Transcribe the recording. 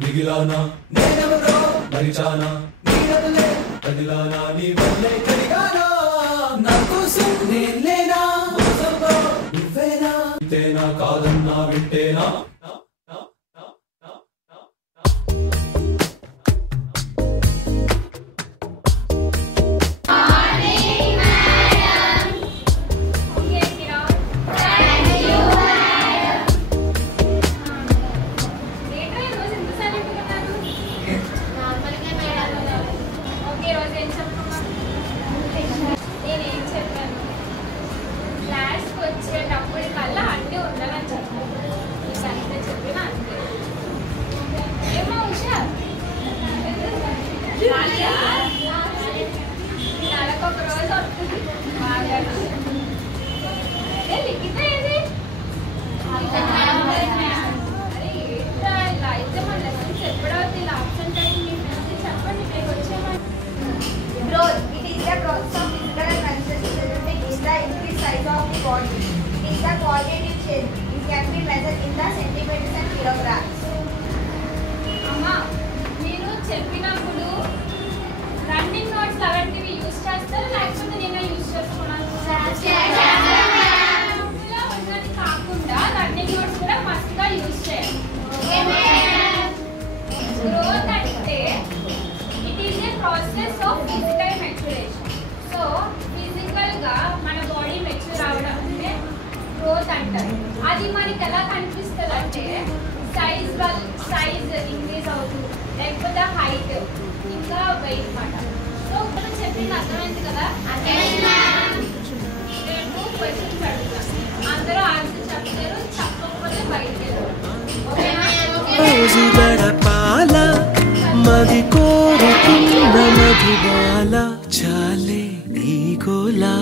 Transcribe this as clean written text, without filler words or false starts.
మిగిలానా నేనెవరో మరిచానా నీరవలే కదిలానా నీ వల్లే కదిగానా నా కోసం నేను లేనా నువ్వేనా ఇంతేనా కాదన్నా వింటేనా చెప్పినప్పుడు రన్నింగ్ నోట్స్ అలాంటివి యూజ్ చేస్తారు లేకపోతే నేను యూజ్ చేసుకున్నాను ఉన్నది కాకుండా రన్నింగ్ నోట్స్ కూడా మస్తుగా యూజ్ చేయాలి గ్రోత్ అంటే it is a process of physical maturation so physical గా మన బాడీ మెచ్యూర్ అవడం అంటే గ్రోత్ అంటారు అది మనకి ఎలా కనిపిస్తుంది అంటే సైజ్ ఇంక్రీజ్ అవుతుంది లేకపోతే హైట్ ఇంకా వెయిట్ మాట సో మనం చెప్పింది అర్థమైంది కదా నేను క్వశ్చన్స్ అడుగుతాను అందరూ ఆన్సర్ చెప్తారు చెప్పకపోతే బయటికి గడపాల మది కోరుకున్న మధుబాల చాలే నీ కోలా